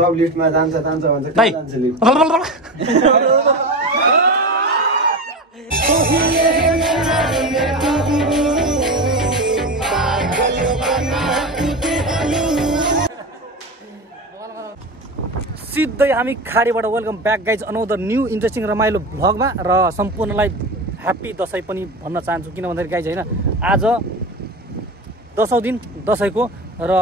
सब लिफ्टमा जान्छ भन्छ कहाँ जान्छ लिफ्ट सिधै हामी खाडीबाट welcome back guys another new interesting रमाइलो भ्लगमा र सम्पूर्णलाई ह्याप्पी दसैँ पनि भन्न चाहन्छु किन भन्दाखेरि गाइज होइन आज 10औं दिन दसैँको र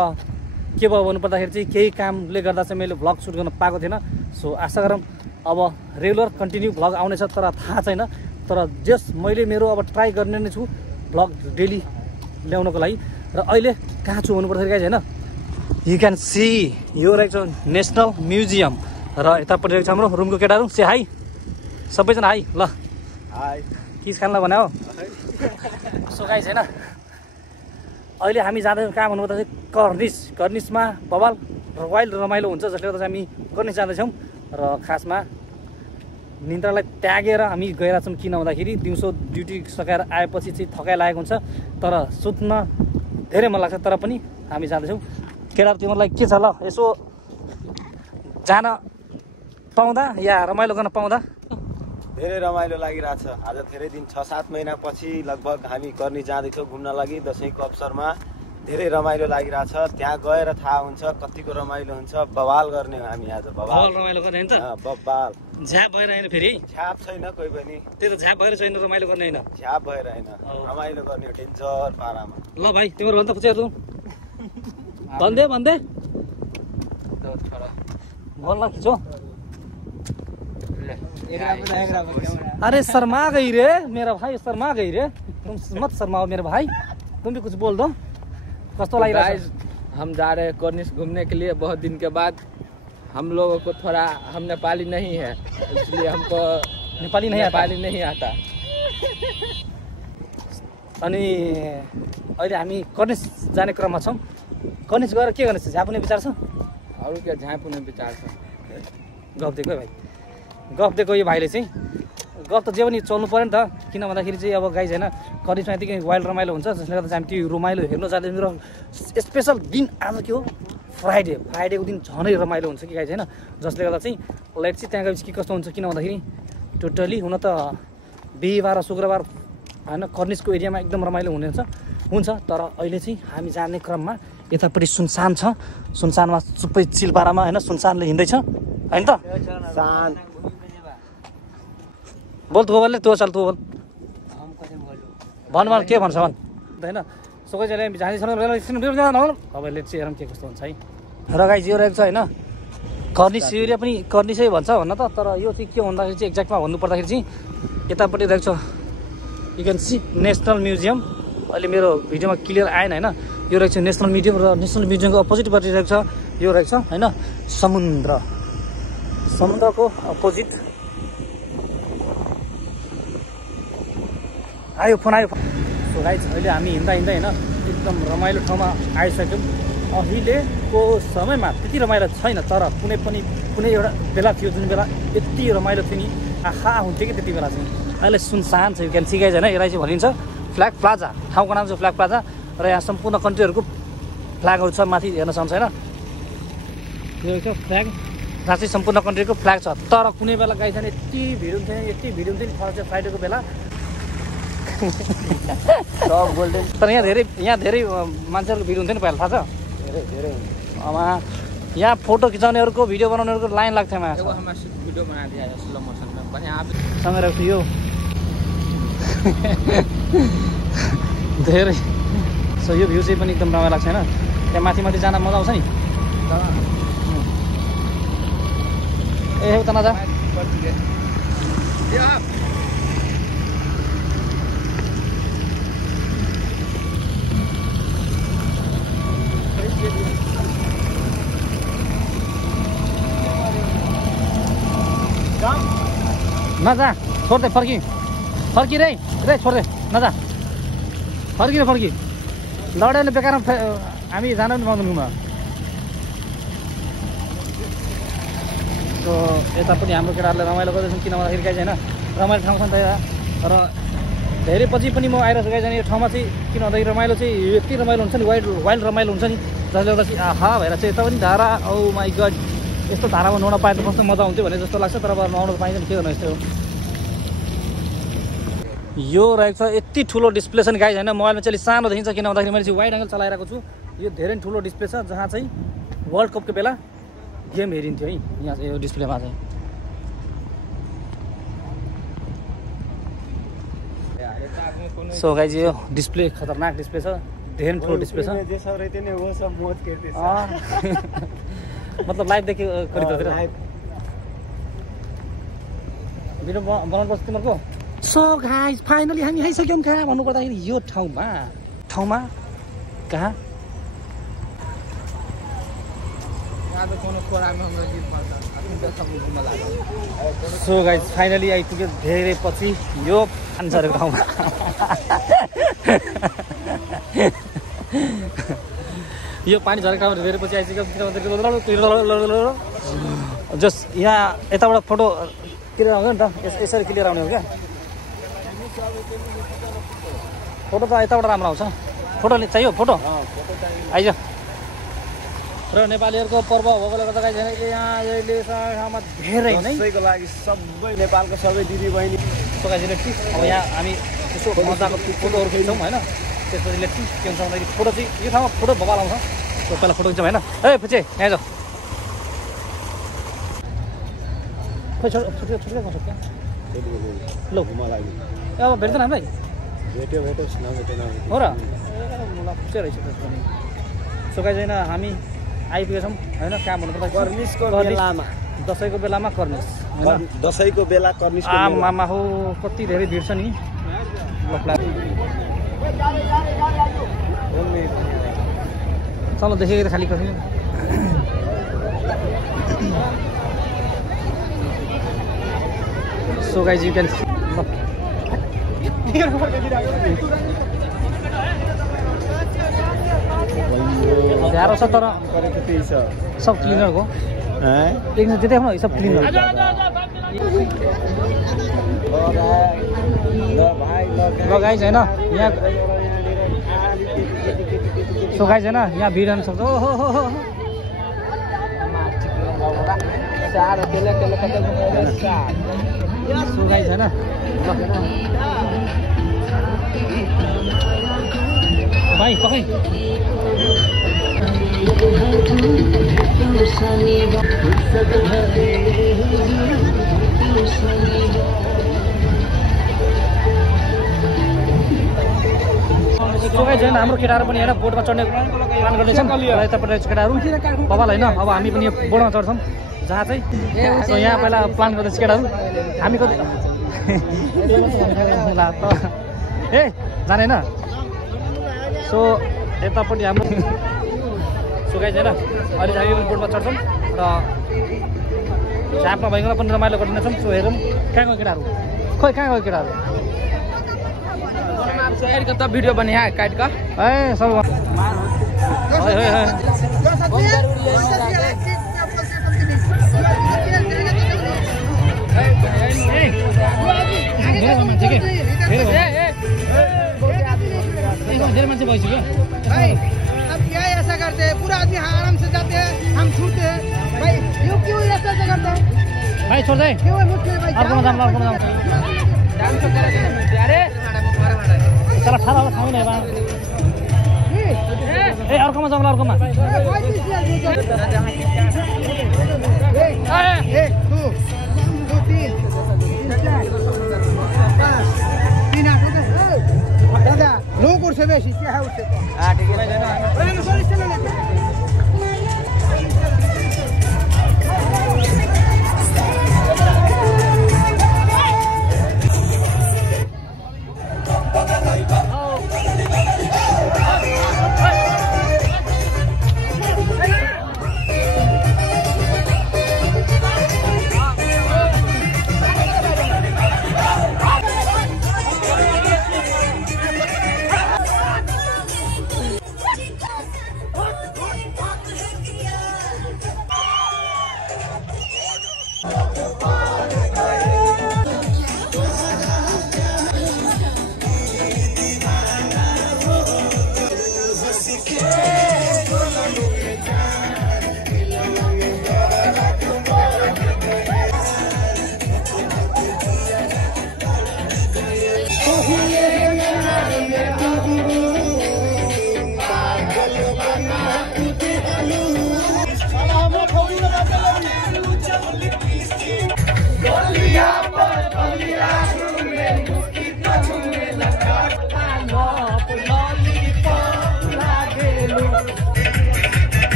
के भयो भन्नुपर्दाखेरि चाहिँ केही कामले गर्दा चाहिँ मैले भ्लग सुट गर्न पाएको थिएन सो आशा गरौँ अब रेगुलर कन्टिन्यू भ्लग आउनेछ तर थाहा छैन तर जस मैले मेरो अब ट्राई गर्ने नै छु भ्लग डेली ल्याउनको लागि र अहिले कहाँ छु भन्नुपर्दाखेरि गाइज होइन यु क्यान सी यो रहेछ नेसनल म्युजियम र यतापट्टि रहेछ हाम्रो रुमको केटाहरू से हाई सबैजना हाई ल हाई किस खानलाई भन्यो सो गाइज होइन अहिले हामी जाँदैछौँ कहाँ भन्नुपर्दा चाहिँ कर्निसमा बवाल वाइल्ड रमाइलो हुन्छ जसले गर्दा चाहिँ हामी कर्निस जाँदैछौँ र खासमा निन्द्रालाई त्यागेर हामी गइरहेछौँ किन भन्दाखेरि दिउँसो ड्युटी सकाएर आएपछि चाहिँ थकाइ लागेको हुन्छ तर सुत्न धेरै मन लाग्छ तर पनि हामी जाँदैछौँ केटाहरू तिमीहरूलाई के छ ल यसो जान पाउँदा या रमाइलो गर्न पाउँदा धेरै रमाइलो लागिरहेछ आज धेरै दिन 6-7 महिनापछि लगभग हामी कर्नी जाँदैछौँ घुम्न लागि दसैँको अवसरमा धेरै रमाइलो लागिरहेछ त्यहाँ गएर थाहा हुन्छ कतिको रमाइलो हुन्छ बवाल गर्ने हो हामी आज बवाल रमाइलो गर्ने हैन त बवाल झ्याप भएर हैन फेरि छ्याप छैन कोही पनि त्यो त झ्याप भएर छैन रमाइलो गर्ने हैन छ्याप भएर हैन रमाइलो गर्ने हो डेन्जर पारामा ल भाइ तिम्रो भन्छ पुछेर भन्दै बोल न खिचो अरे शर्मा गई रे मेरा भाई शर्मा गई रे तुम मत शर्माओ मेरे भाई तुम भी कुछ बोल दो कस्तो लग रहा है हम जा रहे हैं कर्निस घूमने के लिए बहुत दिन के बाद हम लोगों को थोड़ा हम नेपाली नहीं है इसलिए हमको नेपाली नहीं आता अनि अहिले हामी कर्निस जाने क्रममा छौँ कर्निस गएर के गर्ने छ झापुने विचार छ अरू क्या झापुने विचार छ गफ दिएको है भाइ गफ दिएको यो भाइले चाहिँ गफ त जे पनि चल्नु पऱ्यो नि त किन भन्दाखेरि चाहिँ अब गाइज होइन कर्निसमा यतिकै वाइल्ड रमाइलो हुन्छ जसले गर्दा चाहिँ हामी त्यो रमाइलो हेर्न जाँदैछौँ र स्पेसल दिन आज के हो फ्राइडेको दिन झनै रमाइलो हुन्छ कि गाइज होइन जसले गर्दा चाहिँ लाइट चाहिँ त्यहाँ गएपछि के कस्तो हुन्छ किन भन्दाखेरि टोटली हुन त बिहिबार र शुक्रबार होइन कर्निसको एरियामा एकदम रमाइलो हुन्छ तर अहिले चाहिँ हामी जाने क्रममा यतापट्टि सुनसान छ सुनसानमा चुप्पै चिलपारामा होइन सुनसानले हिँड्दैछ होइन त बोल तँ बोलले तँ चल तँ बोल भन के भन्छ भन होइन सबैजनाले जाँदैछौँ अब लेट चाहिँ हेरौँ के कस्तो हुन्छ है र गाइज यो रहेको छ होइन कर्निस एरिया पनि कर्निसै भन्छ भन्न त तर यो चाहिँ के भन्दाखेरि चाहिँ एक्ज्याक्टमा भन्नुपर्दाखेरि चाहिँ यतापट्टि रहेको छ you can see national museum अहिले मेरो भिडियोमा क्लियर आएन होइन यो रहेको छ नेसनल म्युजियम र नेसनल म्युजियमको अपोजिटपट्टि रहेको छ यो रहेको छ होइन समुद्रको अपोजिट आयो फोन सो गाइज अहिले हामी हिँड्दा होइन एकदम रमाइलो ठाउँमा आइसक्यौँ अहिलेको समयमा त्यति रमाइलो छैन तर कुनै एउटा बेला थियो जुन बेला यति रमाइलो थियो नि आहा हुन्थ्यो कि त्यति बेला चाहिँ अहिले सुनसान छ यु क्यान सी गाइज होइन यसलाई चाहिँ भनिन्छ फ्ल्याग प्लाजा ठाउँको नाम चाहिँ फ्ल्याग प्लाजा र यहाँ सम्पूर्ण कन्ट्रीहरूको फ्ल्यागहरू छ माथि हेर्न सक्छ होइन यो छ फ्ल्याग जहाँ चाहिँ सम्पूर्ण कन्ट्रीको फ्ल्याग छ तर कुनै बेला गाइज चाहिँ यति भिड हुन्थ्यो नि फर्स्ट फ्राइडेको बेला गोल्डन तर यहाँ धेरै मान्छेहरूको भिड हुन्थ्यो नि पहिला थाहा छ धेरै अब यहाँ फोटो खिचाउनेहरूको भिडियो बनाउनेहरूको लाइन लाग्थ्यो सँगै राख्छु यो धेरै सो यो भ्यू चाहिँ पनि एकदम रमाइलो लाग्छ होइन त्यहाँ माथि जान मजा आउँछ नि ए उता नजा नजा छोड दे फर्की रे छोड दे नजा फर्की लडाइले बेकार हामी जान पनि पाउँदैनौँ सो यता पनि हाम्रो केटाहरूले रमाइलो गर्दैछौँ किन भन्दाखेरि गाइज होइन रमाइलो ठाउँ छ नि त र धेरै पछि पनि म आइरहेको छु गाइज यो ठाउँमा चाहिँ किन भन्दाखेरि रमाइलो चाहिँ यति रमाइलो हुन्छ नि वाइल्ड रमाइलो हुन्छ नि जसले गर्दा चाहिँ आहा भएर चाहिँ यता पनि धारा ओ माई गड यस्तो धारामा नुहाउन पाए त कस्तो मजा आउँथ्यो भने जस्तो लाग्छ तर अब नुहाउन त पाइँदैन के गर्नु यस्तो हो यो रहेको छ यति ठुलो डिस्प्ले छ नि गाइज होइन मोबाइलमा चाहिँ सानो देखिन्छ किन भन्दाखेरि मैले चाहिँ वाइड एङ्गल चलाइरहेको छु यो धेरै ठुलो डिस्प्ले छ जहाँ चाहिँ वर्ल्ड कपको बेला गेम हेरिन्थ्यो है यहाँ चाहिँ यो डिस्प्लेमा चाहिँ सो गाइज यो डिस्प्ले खतरनाक डिस्प्ले छ धेरै ठुलो डिस्प्ले छ मतलब लाइभ देखि भिडियो बनाउनुपर्छ तिमीहरूको सो गाइज फाइनली हामी आइसक्यौँ कहाँ भन्नुपर्दाखेरि यो ठाउँमा कहाँ सो गाइज फाइनली आइपुग्यो धेरै पछि यो पानी झरेको ठाउँमा यो पानी झरेको ठाउँमा धेरै पछि आइसक्यो जस यहाँ यताबाट फोटो क्लियर आउँछ नि त यसरी क्लियर आउने हो क्या फोटो त यताबाट राम्रो आउँछ फोटो चाहियो फोटो आइज र नेपालीहरूको पर्व भएकोले गर्दा यहाँ अहिलेसम्म धेरै नै दसैँको लागि सबै नेपालको सबै दिदी बहिनी सोकाइ इलेक्ट्रिक अब यहाँ हामी यसो मजाको फोटोहरू खिच्छौँ होइन त्यसपछि इलेक्ट्रिक के हुन्छ भन्दाखेरि फोटो चाहिँ यो ठाउँमा फोटो भवाल आउँछ पहिला फोटो खिच्छौँ होइन ए फुचे यहाँ जाऊ खोइ छुट्टै गर्छ क्या ल मलाई अब भेट्दैन हामीलाई भेट्यो हो र मलाई खुसी रहेछ त्यसको पनि सोकाइ छैन हामी आइपुगेछौँ होइन काम भन्नुपर्दा कर्निसको बेलामा दसैँको बेलामा कर्निस दसैँको बेला कर्निस आमामा हो कति धेरै भिड छ नि चलो देखेको खालि कति सो गाइज यु क्यान गाह्रो छ तर सब क्लिनरको एकजना त्यतै आफ्नो सब क्लिनर ल गाइज होइन यहाँ सो गाइज होइन यहाँ भिड आउनु सक्छ ओहो सो गाइज होइन भाइ पकाइ छैन हाम्रो केटाहरू पनि होइन बोटमा चढ्ने प्लान गर्दैछन् यतापट्टि केटाहरू बबाल होइन अब हामी पनि यो बोटमा चढ्छौँ जहाँ चाहिँ यहाँ पहिला प्लान गर्दैछ केटाहरू हामी कति ए जानेन सो यतापट्टि हाम्रो सुकाइ छैन अहिले हामी पनि बोटमा चढ्छौँ र झापमा भइकन पनि रमाइलो गरिदिनेछौँ सो हेरौँ कहाँ गयो केटाहरू खोइ कहाँ गयो केटाहरू त भिडियो बने है काट का ए सब धेरै मान्छे भइसक्यो भाई अब क्या ऐसा करते हैं पूरा आदमी आराम से जाते हैं हम छूटते हैं भाई क्यों ऐसा करते हैं भाइ छोड दे क्यों मुझे भाई अर्कोमा जाम अरे चल ठाडा ठाउँ नै ए अर्कोमा जाउँला अर्कोमा एक दो तीन दादा लोग उठसे बेसी क्या है उठसे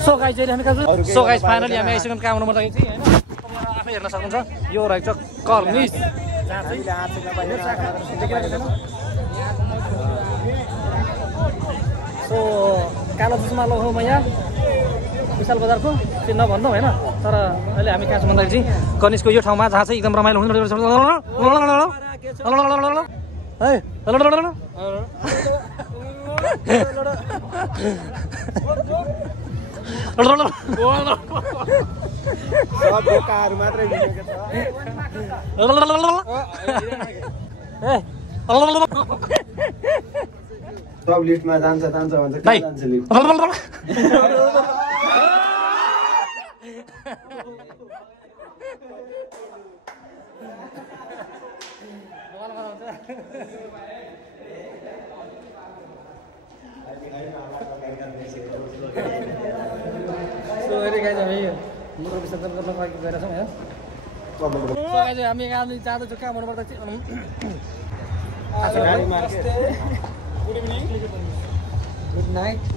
सो गाइस अहिले हामी कहाँ छौँ? सो गाइस फाइनली हामी आइसक्यौँ कहाँ हुनु पर्दाखेरि चाहिँ होइन तपाईँहरू आफै हेर्न सक्नुहुन्छ यो रहेछ कर्निस जहाँ चाहिँ सो कालो चस्मा लो हो म यहाँ विशाल बजारको त्यो नभन्नु होइन तर अहिले हामी कहाँ छौँ भन्दाखेरि चाहिँ कर्निसको यो ठाउँमा जहाँ चाहिँ एकदम रमाइलो हुन्छ बोकाहरू मात्रै भिडेको छ सब लिफ्टमा जान्छ भन्छ कहाँ जान्छ लिफ्ट सो अहिले गाइस हामी मूत्र विसर्जन गर्न लागि गएर छौँ होइन सो गाइस हामी यहाँ जाँदैछौँ कहाँ भन्नुपर्दा चाहिँ गुड इभिनिङ गुड नाइट